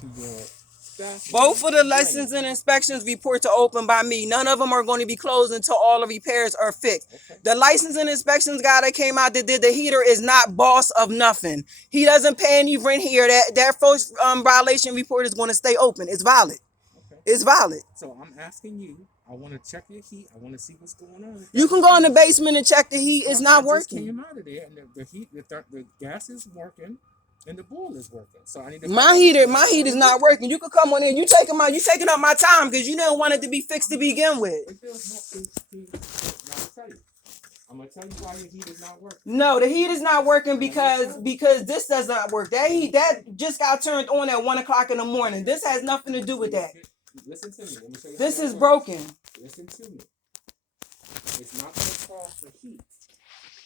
to your Both of the lessons and inspections report to open by me. None of them are going to be closed until all the repairs are fixed. Okay. The license and inspections guy that came out that did the heater is not boss of nothing. He doesn't pay any rent here. That first violation report is going to stay open. It's valid. Okay. It's valid. So I'm asking you. I want to check your heat. I want to see what's going on. You can go in the basement and check the heat. It's not I just working. came out of there, and the heat, the gas is working, and the boiler is working. So I need to. My heat is not working. You can come on in. You taking up my time because you didn't want it to be fixed to begin with. I'm gonna tell you why your heat is not working. No, the heat is not working because this does not work. That heat that just got turned on at 1 o'clock in the morning. This has nothing to do with that. Listen to me. Let me show you this is broken. Listen to me. It's not gonna call for heat.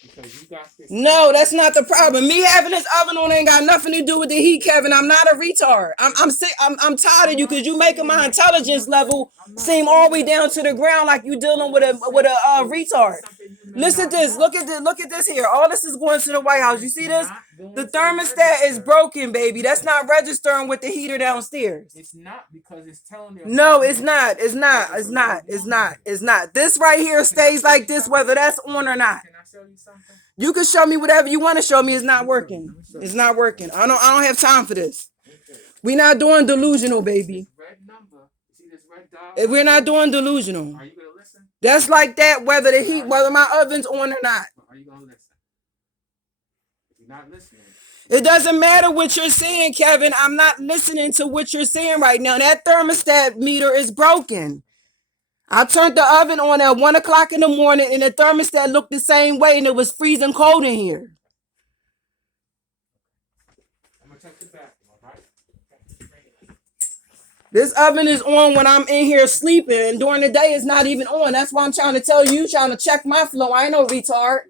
Because you got this. No, that's not the problem. Me having this oven on ain't got nothing to do with the heat, Kevin. I'm not a retard. I'm tired of you because you making my intelligence level seem all the way down to the ground like you dealing with a retard. Listen to this. Look at this here. All this is going to the White House. You see this? The thermostat is broken, baby. That's not registering with the heater downstairs. It's not because it's telling you. No, it's not. It's not. It's not. It's not. It's not. This right here stays like this, whether that's on or not. Can I show you something? You can show me whatever you want to show me. It's not working. It's not working. I don't have time for this. We're not doing delusional, baby. Red number. See this red dot? If we're not doing delusional. Are you gonna listen? That's like that, whether my oven's on or not. Are you gonna listen? If you're not listening. It doesn't matter what you're saying, Kevin. I'm not listening to what you're saying right now. That thermostat meter is broken. I turned the oven on at 1 o'clock in the morning and the thermostat looked the same way and it was freezing cold in here. I'm gonna check the bathroom, all right? This oven is on when I'm in here sleeping and during the day it's not even on. That's why I'm trying to tell you, trying to check my flow. I ain't no retard.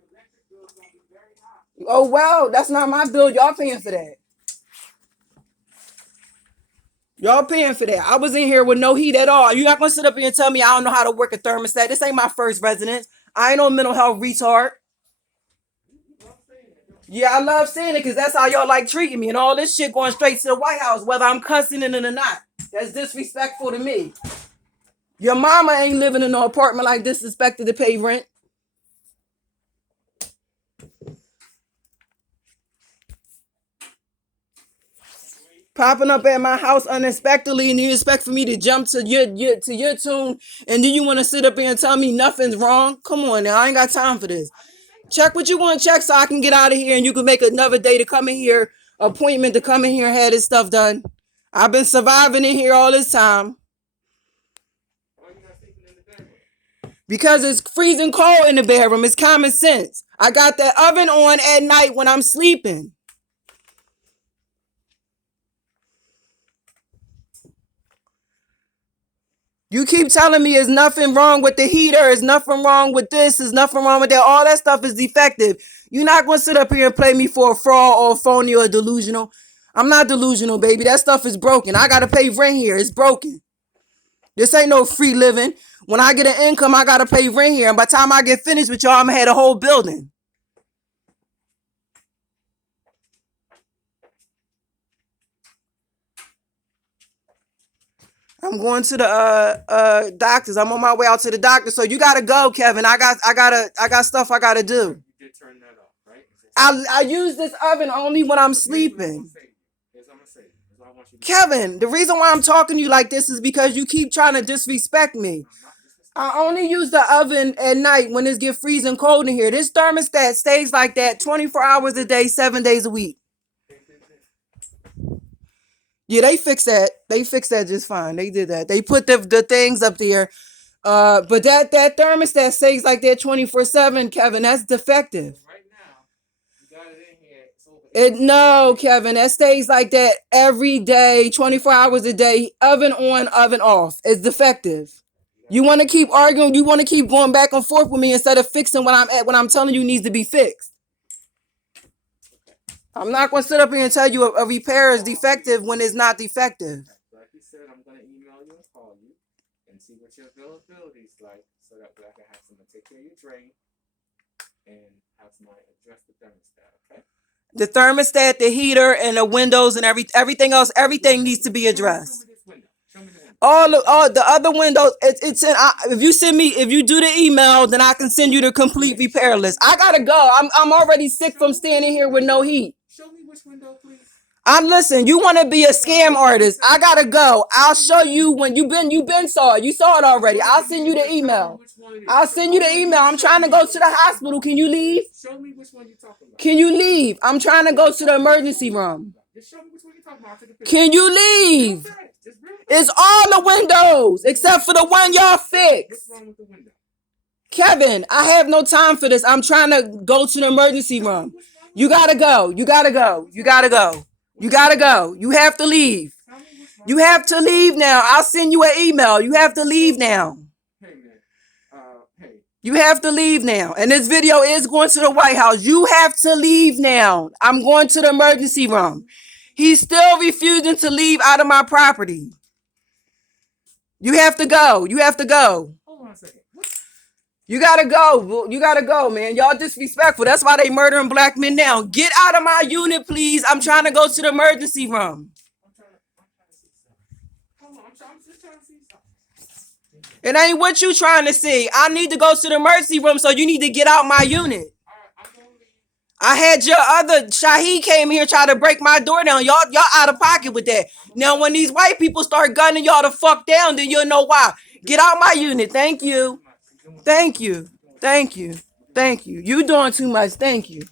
Oh, well, that's not my bill. Y'all paying for that. Y'all paying for that. I was in here with no heat at all. You're not going to sit up here and tell me I don't know how to work a thermostat. This ain't my first residence. I ain't no mental health retard. Yeah, I love saying it because that's how y'all like treating me and all this shit going straight to the White House, whether I'm cussing it or not. That's disrespectful to me. Your mama ain't living in no apartment like this expected to pay rent. Popping up at my house unexpectedly and you expect for me to jump to your tune and then you want to sit up here and tell me nothing's wrong? Come on now, I ain't got time for this. Check what you want to check so I can get out of here and you can make another day to come in here, appointment to come in here and have this stuff done. I've been surviving in here all this time. Because it's freezing cold in the bedroom. It's common sense. I got that oven on at night when I'm sleeping. You keep telling me there's nothing wrong with the heater, there's nothing wrong with this, there's nothing wrong with that. All that stuff is defective. You're not going to sit up here and play me for a fraud or a phony or a delusional. I'm not delusional, baby. That stuff is broken. I got to pay rent here. It's broken. This ain't no free living. When I get an income, I got to pay rent here. And by the time I get finished with y'all, I'm going to have a whole building. I'm going to the doctors. I'm on my way out to the doctor. So you gotta go, Kevin. I got stuff I gotta do. You did turn that off, right? I use this oven only when I'm sleeping. Kevin, the reason why I'm talking to you like this is because you keep trying to disrespect me. I only use the oven at night when it's get freezing cold in here. This thermostat stays like that 24 hours a day, 7 days a week. Yeah, they fixed that. They fixed that just fine. They did that. They put the things up there. But that thermostat stays like that 24/7, Kevin. That's defective. Right now, you got it in here. No, Kevin, that stays like that every day, 24 hours a day, oven on, oven off. It's defective. You want to keep arguing, you want to keep going back and forth with me instead of fixing what I'm telling you needs to be fixed. I'm not going to sit up here and tell you a repair is defective when it's not defective. Like you said, I'm going to email you and call you and see what your availability is like so that I can have someone take care of your drain and have somebody address the thermostat, okay? The thermostat, the heater, and the windows and everything else, everything needs to be addressed. All the other windows, it's in. If you do the email, then I can send you the complete repair list. I gotta go. I'm already sick from standing here with no heat. Show me which window, please. Listen, you want to be a scam artist. I gotta go. I'll show you when you saw it. You saw it already. I'll send you the email. I'll send you the email. I'm trying to go to the hospital. Can you leave? Show me which one you're talking about. Can you leave? I'm trying to go to the emergency room. Just show me which one you're talking about. Can you leave? It's all the windows except for the one y'all fixed. What's wrong with the window? Kevin, I have no time for this. I'm trying to go to the emergency room. You gotta go. You gotta go. You gotta go. You gotta go. You have to leave. You have to leave now. I'll send you an email. You have to leave now. Hey, man. Hey. You have to leave now. And this video is going to the White House. You have to leave now. I'm going to the emergency room. He's still refusing to leave out of my property. You have to go. You have to go. Hold on a second. You gotta go. You gotta go, man. Y'all disrespectful. That's why they murdering black men now. Get out of my unit, please. I'm trying to go to the emergency room. I'm trying to see something. Hold on. I'm just trying to see something. It ain't what you trying to see. I need to go to the emergency room, so you need to get out my unit. All right, I'm going to leave. I had your other Saheed came here trying to break my door down. Y'all out of pocket with that. Now, when these white people start gunning y'all the fuck down, then you'll know why. Get out my unit. Thank you. Thank you. Thank you. Thank you. You doing too much. Thank you.